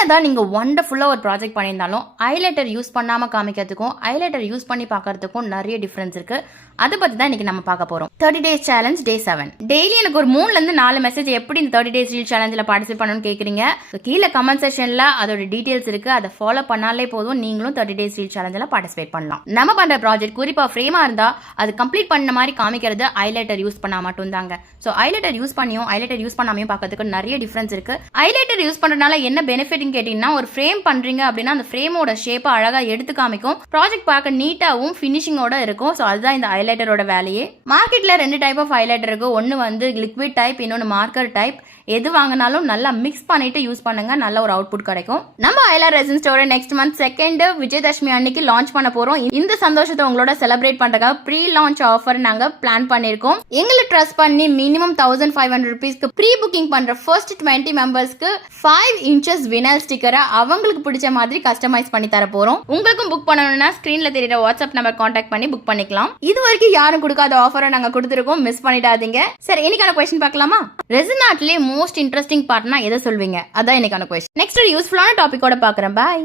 என்னதான் நீங்க வண்டர்ஃபுல்லா ஒரு ப்ராஜெக்ட் பண்ணியிருந்தாலும் ஹைலைட்டர் யூஸ் பண்ணாம காமிக்கிறதுக்கும் ஹைலைட்டர் யூஸ் பண்ணி பார்க்கறதுக்கும் நிறைய டிஃபரன்ஸ் இருக்கு. அதை பத்தி தான் இன்னைக்கு நம்ம பார்க்க போறோம். 30 days challenge day 7. டெய்லி எனக்கு ஒரு 3ல இருந்து 4 மெசேஜ் எப்படி இந்த 30 days reel challengeல பார்ட்டிசிபேட் பண்ணணும்னு கேக்குறீங்க. கீழே கமெண்ட் செக்ஷன்ல அதோட டீடைல்ஸ் இருக்கு. அதை ஃபாலோ பண்ணாலே போதும், நீங்களும் 30 days reel challengeல பார்ட்டிசிபேட் பண்ணலாம். நம்ம பண்ற ப்ராஜெக்ட் குறிப்பா ஃப்ரேமா இருந்தா அது கம்ப்ளீட் பண்ண மாதிரி காமிக்கிறது ஹைலைட்டர் யூஸ் பண்ணா மட்டும் தாங்க. சோ ஹைலைட்டர் யூஸ் பண்ணியும் ஹைலைட்டர் யூஸ் பண்ணாமையும் பார்க்கிறதுக்கு நிறைய டிஃபரன்ஸ் இருக்கு. ஹைலைட்டர் யூஸ் பண்றதுனால என்ன பெனிஃபிட்னு கேட்டீங்கன்னா, ஒரு ஃப்ரேம் பண்றீங்க அப்படின்னா அந்த ஃப்ரேமோட ஷேப்பை அழகா எடுத்து காமிக்கும். ப்ராஜெக்ட் பார்க்க நீட்டாவும் ஃபினிஷிங்கோட இருக்கும். சோ அதுதான் இந்த ஹைலைட்டரோட வேலையே. மார்க்கெட்ல 2 டைப் ஆஃப் ஹைலைட்டர் இருக்கு. ஒன்னு வந்து லிக்விட் டைப், இன்னொன்னு மார்க்கர் டைப். எது வாங்கினாலும் நல்லா மிக்ஸ் பண்ணிட்டு யூஸ் பண்ணுங்க, நல்ல ஒரு அவுட்புட் கிடைக்கும். நம்ம ஹைலைட் ரெசின் ஸ்டோரை நெக்ஸ்ட் மந்த் 2 விஜயதசமி அன்னைக்கு லான்ச் பண்ண போறோம். இந்த சந்தோஷத்தை உங்களோட செலிப்ரேட் பண்றதுக்காக ப்ரீ லான்ச் ஆஃபர் நாங்க பிளான் பண்ணிருக்கோம். எங்களை ட்ரஸ்ட் பண்ணி மினிமம் 1500 rupeesக்கு ப்ரீ புக்கிங் பண்ற ஃபர்ஸ்ட் 20 மெம்பர்ஸ்க்கு 5 inches வினல் ஸ்டிக்கரை அவங்களுக்கு பிடிச்ச மாதிரி கஸ்டமைஸ் பண்ணி தர போறோம். உங்களுக்கும் புக் பண்ணணும்னா ஸ்கிரீன்ல தெரியுற வாட்ஸ்அப் நம்பர் கான்டாக்ட் பண்ணி புக் பண்ணிக்கலாம். இது வரைக்கும் யாரும் கொடுக்காத ஆஃபரை நாங்க கொடுத்துருக்கோம், மிஸ் பண்ணிடாதீங்க. சரி, இன்னைக்கான கொஸ்டின் பார்க்கலாமா? ரெசின் ஆர்ட்லயே மோஸ்ட் இன்ட்ரெஸ்டிங் பார்ட்னா எதை சொல்வீங்க? அதான் இன்னைக்கான கொஸ்டின். நெக்ஸ்ட் ஒரு யூஸ்ஃபுல்லான டாபிக்கோட பார்க்குறேன். பாய்.